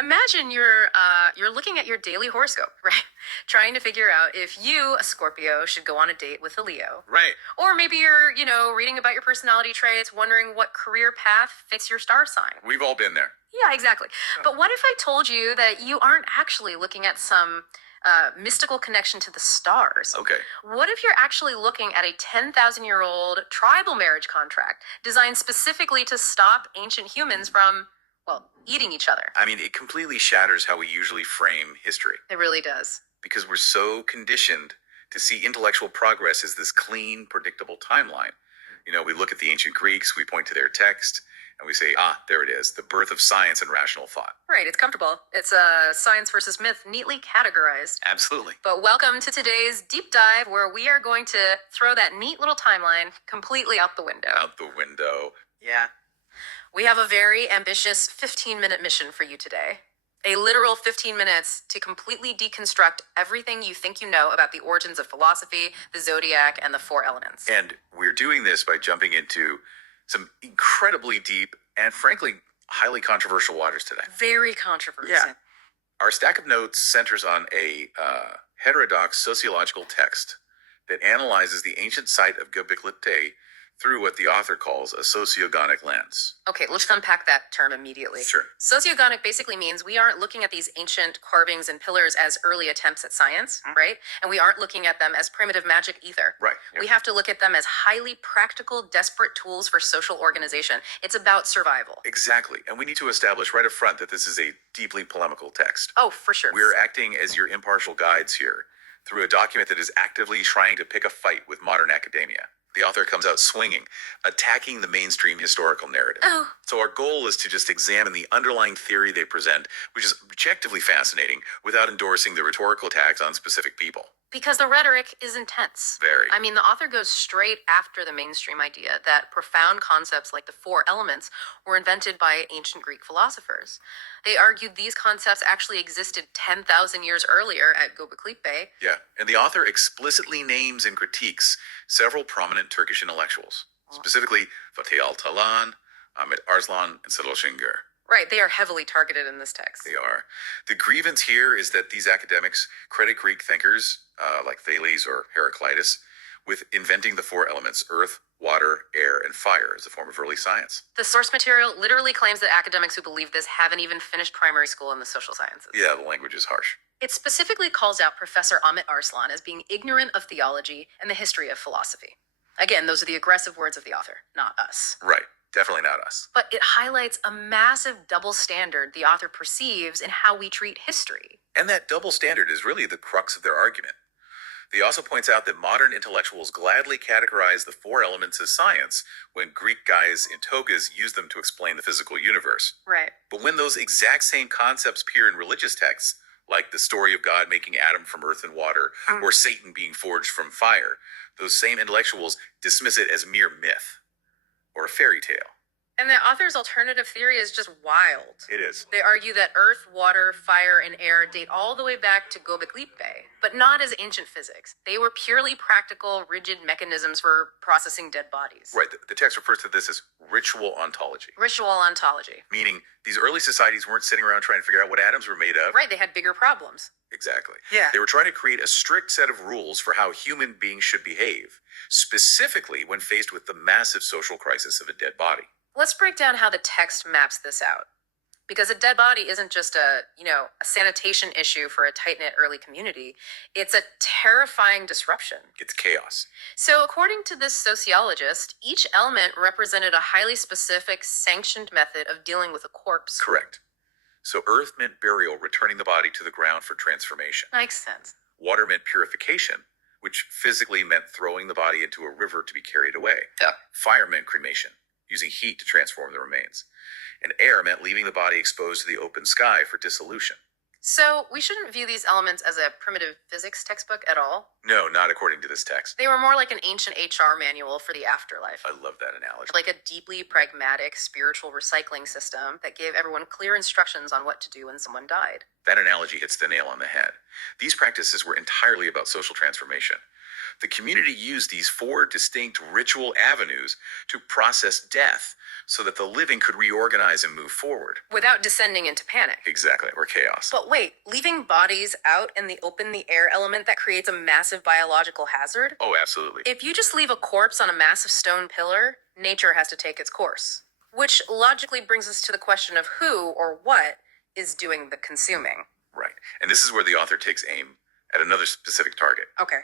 Imagine you're looking at your daily horoscope, right? Trying to figure out if you, a Scorpio, should go on a date with a Leo. Right. Or maybe you're, reading about your personality traits, wondering what career path fits your star sign. We've all been there. Yeah, exactly. But what if I told you that you aren't actually looking at some mystical connection to the stars? Okay. What if you're actually looking at a 10,000-year-old tribal marriage contract designed specifically to stop ancient humans from, well, eating each other? I mean, it completely shatters how we usually frame history It really does. because we're so conditioned to see intellectual progress as this clean, predictable timeline. We look at the ancient Greeks, we point to their text, and we say, there it is, the birth of science and rational thought. Right, it's comfortable. It's science versus myth, neatly categorized. Absolutely. But welcome to today's deep dive, where we are going to throw that neat little timeline completely out the window. Out the window. Yeah. We have a very ambitious 15-minute mission for you today. A literal 15 minutes to completely deconstruct everything you think you know about the origins of philosophy, the zodiac, and the four elements. And we're doing this by jumping into some incredibly deep and frankly highly controversial waters today. Very controversial. Yeah. Our stack of notes centers on a heterodox sociological text that analyzes the ancient site of Göbeklitepe through what the author calls a sociogonic lens. Okay, let's unpack that term immediately. Sure. Sociogonic basically means we aren't looking at these ancient carvings and pillars as early attempts at science, right? And we aren't looking at them as primitive magic either. Right. We have to look at them as highly practical, desperate tools for social organization. It's about survival. Exactly. And we need to establish right up front that this is a deeply polemical text. Oh, for sure. We're acting as your impartial guides here through a document that is actively trying to pick a fight with modern academia. The author comes out swinging, attacking the mainstream historical narrative. Oh. So our goal is to just examine the underlying theory they present, which is objectively fascinating, without endorsing the rhetorical attacks on specific people. Because the rhetoric is intense. Very. I mean, the author goes straight after the mainstream idea that profound concepts like the four elements were invented by ancient Greek philosophers. They argued these concepts actually existed 10,000 years earlier at Göbeklitepe. Yeah, and the author explicitly names and critiques several prominent Turkish intellectuals, specifically Fatih Altalan, Ahmet Arslan, and Sıloşıngır. Right, they are heavily targeted in this text. They are. The grievance here is that these academics credit Greek thinkers, like Thales or Heraclitus, with inventing the four elements, earth, water, air, and fire, as a form of early science. The source material literally claims that academics who believe this haven't even finished primary school in the social sciences. Yeah, the language is harsh. It specifically calls out Professor Ahmet Arslan as being ignorant of theology and the history of philosophy. Again, those are the aggressive words of the author, not us. Right. Definitely not us. But it highlights a massive double standard the author perceives in how we treat history. And that double standard is really the crux of their argument. He also points out that modern intellectuals gladly categorize the four elements as science when Greek guys in togas use them to explain the physical universe. Right. But when those exact same concepts appear in religious texts, like the story of God making Adam from earth and water, or Satan being forged from fire, those same intellectuals dismiss it as mere myth or a fairy tale. And the author's alternative theory is just wild. It is. They argue that earth, water, fire, and air date all the way back to Göbeklitepe, but not as ancient physics. They were purely practical, rigid mechanisms for processing dead bodies. Right. The text refers to this as ritual ontology. Ritual ontology. Meaning these early societies weren't sitting around trying to figure out what atoms were made of. Right, they had bigger problems. Exactly. Yeah. They were trying to create a strict set of rules for how human beings should behave, specifically when faced with the massive social crisis of a dead body. Let's break down how the text maps this out. Because a dead body isn't just a sanitation issue for a tight-knit early community. It's a terrifying disruption. It's chaos. So according to this sociologist, each element represented a highly specific, sanctioned method of dealing with a corpse. Correct. So earth meant burial, returning the body to the ground for transformation. Makes sense. Water meant purification, which physically meant throwing the body into a river to be carried away. Yeah. Fire meant cremation, using heat to transform the remains. And air meant leaving the body exposed to the open sky for dissolution. So we shouldn't view these elements as a primitive physics textbook at all. No, not according to this text. They were more like an ancient HR manual for the afterlife. I love that analogy. Like a deeply pragmatic spiritual recycling system that gave everyone clear instructions on what to do when someone died. That analogy hits the nail on the head. These practices were entirely about social transformation. The community used these 4 distinct ritual avenues to process death so that the living could reorganize and move forward. Without descending into panic. Exactly, or chaos. But wait, leaving bodies out in the open, the air element, that creates a massive biological hazard? Oh, absolutely. If you just leave a corpse on a massive stone pillar, nature has to take its course. Which logically brings us to the question of who or what is doing the consuming. Right. And this is where the author takes aim at another specific target. Okay.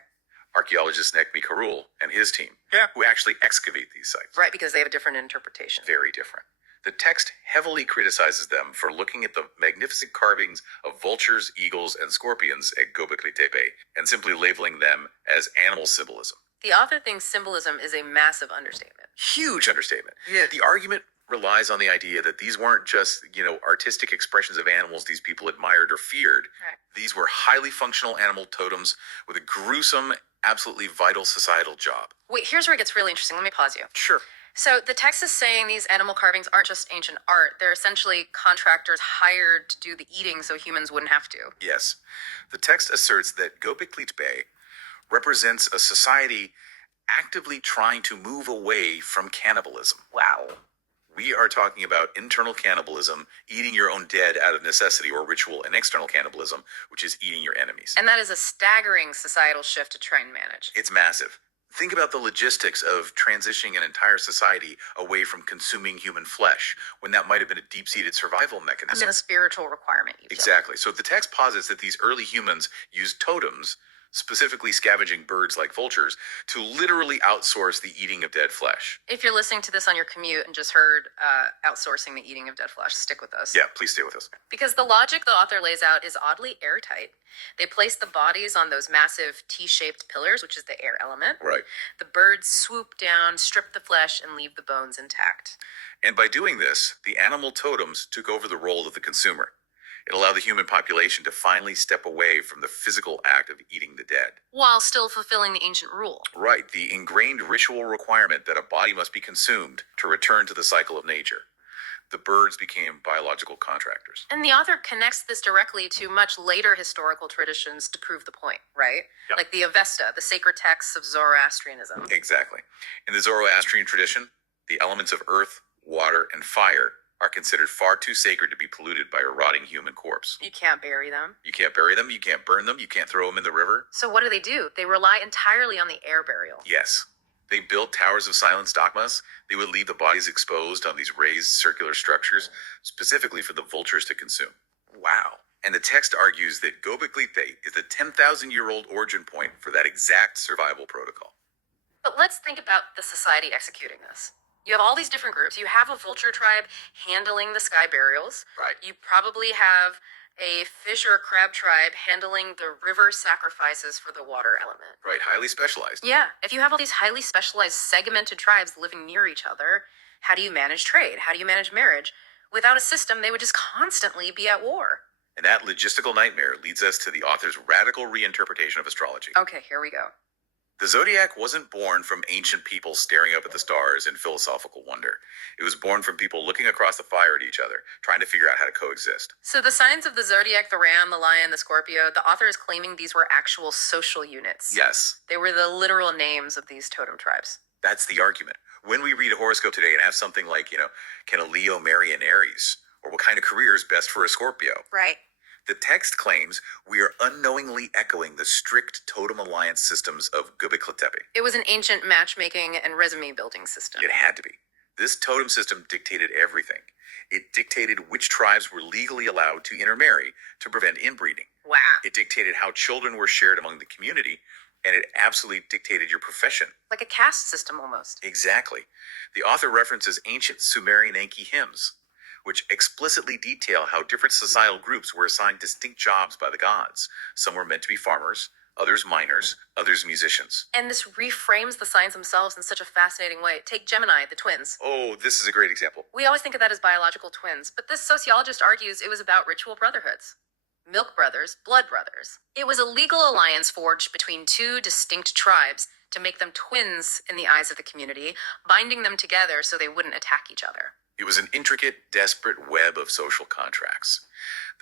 Archaeologist Nekmi Karul and his team, who actually excavate these sites. Right, because they have a different interpretation. Very different. The text heavily criticizes them for looking at the magnificent carvings of vultures, eagles, and scorpions at Göbeklitepe and simply labeling them as animal symbolism. The author thinks symbolism is a massive understatement. Huge understatement. Yeah. The argument relies on the idea that these weren't just, artistic expressions of animals these people admired or feared. Right. These were highly functional animal totems with a gruesome, absolutely vital societal job. Wait, here's where it gets really interesting. Let me pause you. Sure. So the text is saying these animal carvings aren't just ancient art. They're essentially contractors hired to do the eating so humans wouldn't have to. Yes. The text asserts that Göbeklitepe represents a society actively trying to move away from cannibalism. Wow. We are talking about internal cannibalism, eating your own dead out of necessity or ritual, and external cannibalism, which is eating your enemies. And that is a staggering societal shift to try and manage. It's massive. Think about the logistics of transitioning an entire society away from consuming human flesh, when that might have been a deep-seated survival mechanism. A spiritual requirement. Exactly. So the text posits that these early humans used totems, specifically scavenging birds like vultures, to literally outsource the eating of dead flesh. If you're listening to this on your commute and just heard outsourcing the eating of dead flesh, stick with us. Yeah, please stay with us. Because the logic the author lays out is oddly airtight. They place the bodies on those massive T-shaped pillars, which is the air element. Right. The birds swoop down, strip the flesh, and leave the bones intact. And by doing this, the animal totems took over the role of the consumer. It allowed the human population to finally step away from the physical act of eating the dead. While still fulfilling the ancient rule. Right, the ingrained ritual requirement that a body must be consumed to return to the cycle of nature. The birds became biological contractors. And the author connects this directly to much later historical traditions to prove the point, right? Yep. Like the Avesta, the sacred texts of Zoroastrianism. Exactly. In the Zoroastrian tradition, the elements of earth, water, and fire are considered far too sacred to be polluted by a rotting human corpse. You can't bury them. You can't bury them, you can't burn them, you can't throw them in the river. So what do? They rely entirely on the air burial. Yes. They built towers of silence dogmas. They would leave the bodies exposed on these raised circular structures, specifically for the vultures to consume. Wow. And the text argues that Göbeklitepe is the 10,000-year-old origin point for that exact survival protocol. But let's think about the society executing this. You have all these different groups. You have a vulture tribe handling the sky burials. Right. You probably have a fish or a crab tribe handling the river sacrifices for the water element. Right, highly specialized. Yeah, if you have all these highly specialized segmented tribes living near each other, how do you manage trade? How do you manage marriage? Without a system, they would just constantly be at war. And that logistical nightmare leads us to the author's radical reinterpretation of astrology. Okay, here we go. The zodiac wasn't born from ancient people staring up at the stars in philosophical wonder. It was born from people looking across the fire at each other, trying to figure out how to coexist. So the signs of the zodiac, the ram, the lion, the Scorpio, the author is claiming these were actual social units. Yes. They were the literal names of these totem tribes. That's the argument. When we read a horoscope today and have something like, can a Leo marry an Aries? Or what kind of career is best for a Scorpio? Right. The text claims we are unknowingly echoing the strict totem alliance systems of Göbeklitepe. It was an ancient matchmaking and resume building system. It had to be. This totem system dictated everything. It dictated which tribes were legally allowed to intermarry to prevent inbreeding. Wow. It dictated how children were shared among the community, and it absolutely dictated your profession. Like a caste system almost. Exactly. The author references ancient Sumerian Enki hymns, which explicitly detail how different societal groups were assigned distinct jobs by the gods. Some were meant to be farmers, others miners, others musicians. And this reframes the signs themselves in such a fascinating way. Take Gemini, the twins. Oh, this is a great example. We always think of that as biological twins, but this sociologist argues it was about ritual brotherhoods. Milk brothers, blood brothers. It was a legal alliance forged between two distinct tribes to make them twins in the eyes of the community, binding them together so they wouldn't attack each other. It was an intricate, desperate web of social contracts.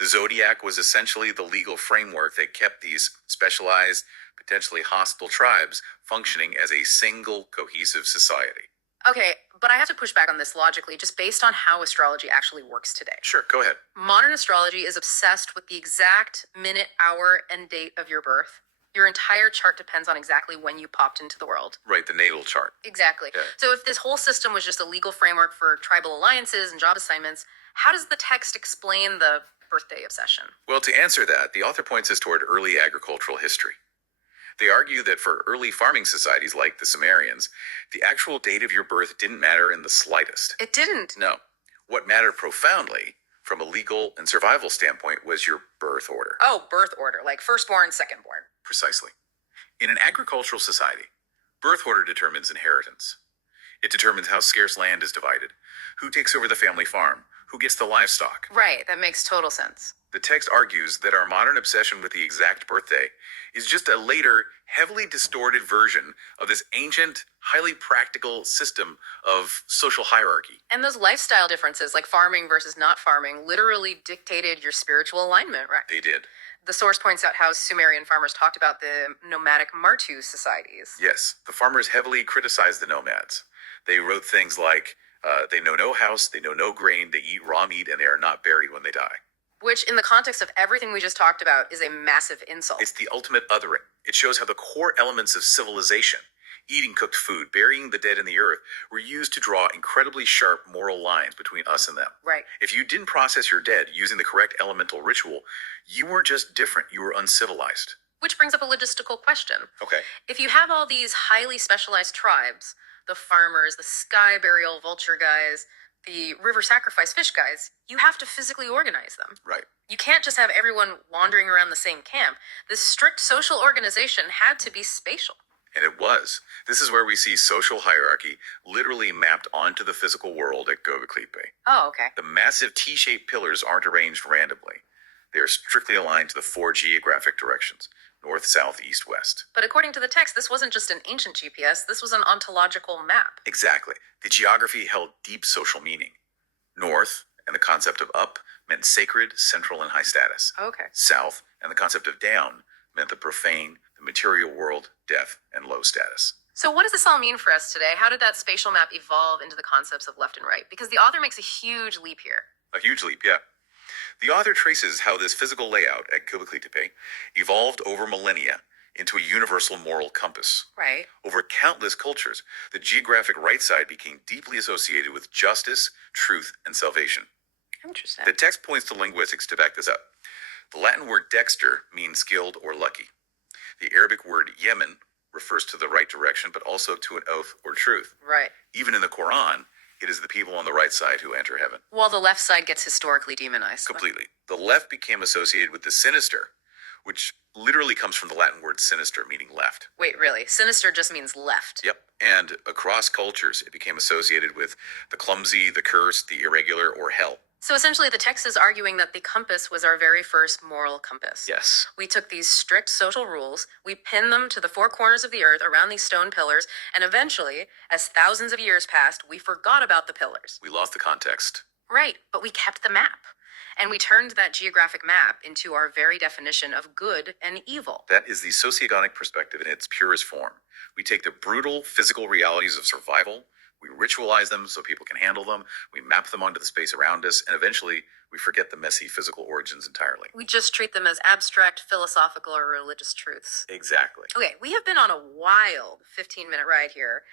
The zodiac was essentially the legal framework that kept these specialized, potentially hostile tribes functioning as a single, cohesive society. Okay, but I have to push back on this logically, just based on how astrology actually works today. Sure, go ahead. Modern astrology is obsessed with the exact minute, hour, and date of your birth. Your entire chart depends on exactly when you popped into the world. Right, the natal chart. Exactly. Yeah. So if this whole system was just a legal framework for tribal alliances and job assignments, how does the text explain the birthday obsession? Well, to answer that, the author points us toward early agricultural history. They argue that for early farming societies like the Sumerians, the actual date of your birth didn't matter in the slightest. It didn't. No. What mattered profoundly, from a legal and survival standpoint, was your birth order. Oh, birth order, like firstborn, secondborn. Precisely. In an agricultural society, birth order determines inheritance. It determines how scarce land is divided, who takes over the family farm, who gets the livestock. Right, that makes total sense. The text argues that our modern obsession with the exact birthday is just a later, heavily distorted version of this ancient, highly practical system of social hierarchy. And those lifestyle differences, like farming versus not farming, literally dictated your spiritual alignment, right? They did. The source points out how Sumerian farmers talked about the nomadic Martu societies. Yes, the farmers heavily criticized the nomads. They wrote things like, they know no house, they know no grain, they eat raw meat, and they are not buried when they die. Which, in the context of everything we just talked about, is a massive insult. It's the ultimate othering. It shows how the core elements of civilization, eating cooked food, burying the dead in the earth, were used to draw incredibly sharp moral lines between us and them. Right. If you didn't process your dead using the correct elemental ritual, you weren't just different, you were uncivilized. Which brings up a logistical question. Okay. If you have all these highly specialized tribes, the farmers, the sky burial vulture guys, the river sacrifice fish guys, you have to physically organize them. Right. You can't just have everyone wandering around the same camp. This strict social organization had to be spatial. And it was. This is where we see social hierarchy literally mapped onto the physical world at Göbeklitepe. Oh, okay. The massive T-shaped pillars aren't arranged randomly. They are strictly aligned to the 4 geographic directions: north, south, east, west. But according to the text, this wasn't just an ancient GPS, this was an ontological map. Exactly. The geography held deep social meaning. North, and the concept of up, meant sacred, central, and high status. Okay. South, and the concept of down, meant the profane, the material world, death, and low status. So what does this all mean for us today? How did that spatial map evolve into the concepts of left and right? Because the author makes a huge leap here. A huge leap, yeah. The author traces how this physical layout at Göbeklitepe evolved over millennia into a universal moral compass. Right. Over countless cultures, the geographic right side became deeply associated with justice, truth, and salvation. Interesting. The text points to linguistics to back this up. The Latin word dexter means skilled or lucky. The Arabic word yemen refers to the right direction, but also to an oath or truth. Right. Even in the Quran, it is the people on the right side who enter heaven. While the left side gets historically demonized. Completely. The left became associated with the sinister, which literally comes from the Latin word sinister, meaning left. Wait, really? Sinister just means left. Yep. And across cultures, it became associated with the clumsy, the cursed, the irregular, or hell. So essentially, the text is arguing that the compass was our very first moral compass. Yes. We took these strict social rules, we pinned them to the 4 corners of the earth around these stone pillars, and eventually, as thousands of years passed, we forgot about the pillars. We lost the context. Right, but we kept the map. And we turned that geographic map into our very definition of good and evil. That is the sociogonic perspective in its purest form. We take the brutal physical realities of survival, we ritualize them so people can handle them, we map them onto the space around us, and eventually we forget the messy physical origins entirely. We just treat them as abstract, philosophical, or religious truths. Exactly. Okay, we have been on a wild 15-minute ride here.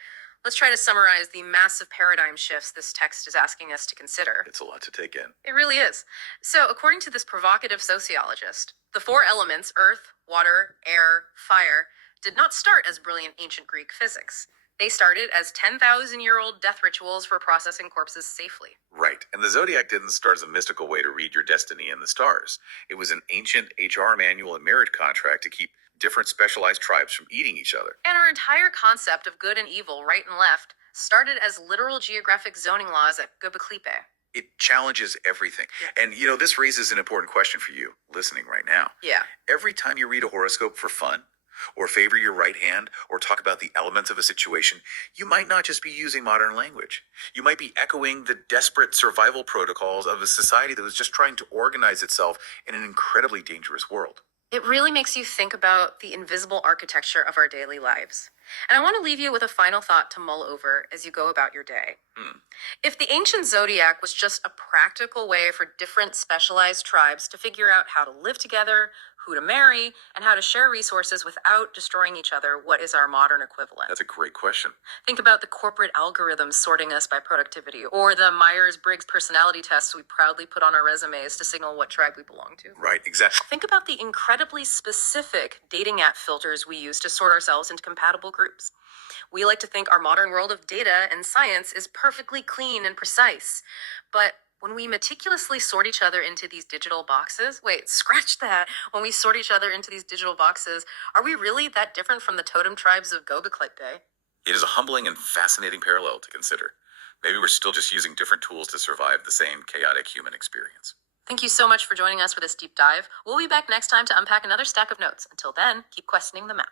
Let's try to summarize the massive paradigm shifts this text is asking us to consider. It's a lot to take in. It really is. So, according to this provocative sociologist, the 4 elements, earth, water, air, fire, did not start as brilliant ancient Greek physics. They started as 10,000-year-old death rituals for processing corpses safely. Right. And the zodiac didn't start as a mystical way to read your destiny in the stars. It was an ancient HR manual and marriage contract to keep different specialized tribes from eating each other. And our entire concept of good and evil, right and left, started as literal geographic zoning laws at Göbeklitepe. It challenges everything. Yeah. And, this raises an important question for you listening right now. Yeah. Every time you read a horoscope for fun, or favor your right hand, or talk about the elements of a situation, you might not just be using modern language. You might be echoing the desperate survival protocols of a society that was just trying to organize itself in an incredibly dangerous world. It really makes you think about the invisible architecture of our daily lives. And I want to leave you with a final thought to mull over as you go about your day. If the ancient zodiac was just a practical way for different specialized tribes to figure out how to live together, who to marry, and how to share resources without destroying each other, what is our modern equivalent? That's a great question. Think about the corporate algorithms sorting us by productivity, or the Myers-Briggs personality tests we proudly put on our resumes to signal what tribe we belong to. Right, exactly. Think about the incredibly specific dating app filters we use to sort ourselves into compatible groups. We like to think our modern world of data and science is perfectly clean and precise. But when we meticulously sort each other into these digital boxes, wait, scratch that. When we sort each other into these digital boxes, are we really that different from the totem tribes of Göbeklitepe? It is a humbling and fascinating parallel to consider. Maybe we're still just using different tools to survive the same chaotic human experience. Thank you so much for joining us for this deep dive. We'll be back next time to unpack another stack of notes. Until then, keep questioning the map.